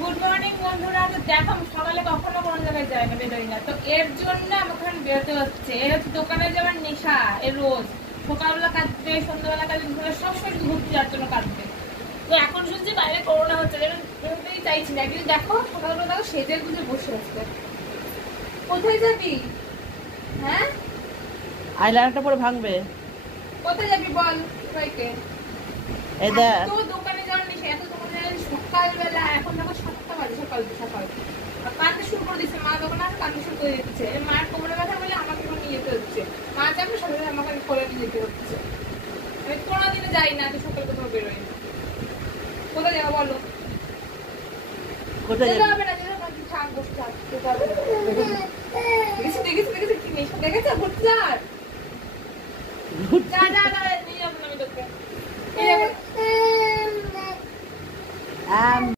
Good morning বন্ধুরা। তো দেখো আমি সকালে কখনো কোনো জায়গায় যাই না, বেরোই না, তো এর জন্য আমাকে বেরোতে হচ্ছে। এর হচ্ছে দোকানে যাওয়ার নেশা। এর রোজ সকালবেলা কাঁদবে, সন্ধ্যাবেলা কাঁদবে, সবসময় ঘুরতে যাওয়ার জন্য কাঁদবে। তো এখন শুনছি বাইরে করোনা হচ্ছে, বেরোতেই চাইছি না। কিন্তু দেখো সকালবেলা দেখো সেজে গুজে বসে আছে। কোথায় যাবি? হ্যাঁ, আইলাইনারটা পরে ভাঙবে। কোথায় যাবি বল সবাইকে? এই দেখ তো দোকানে যাওয়ার নেশা, এত দোকানে যাওয়ার সকালবেলা। এখন দেখো 7টা বাজে, সকাল কাঁদতে শুরু করে দিচ্ছে। মা দোকানে আর কাঁদতে শুরু করে দিচ্ছে। মায়ের কোমরে ব্যথা বলে আমাকে এখন নিয়ে যেতে হচ্ছে। মা যাবে সাথে সাথে আমাকে কোলে নিয়ে যেতে হচ্ছে। আমি কোনোদিনও যাই না, তো সকাল কোথাও বেরোই না। কোথায় যাবো বলো? কোথায় যেতে যাবি? হবে না, যেতে হবে না, থাক, বসে থাক, যেতে হবে না। দেখেছি কি নেশা দেখেছে? ঘুরতে যাওয়ার যা যা যা, নিয়ে যাবো না আমি তোকে, নিয়ে যাবো।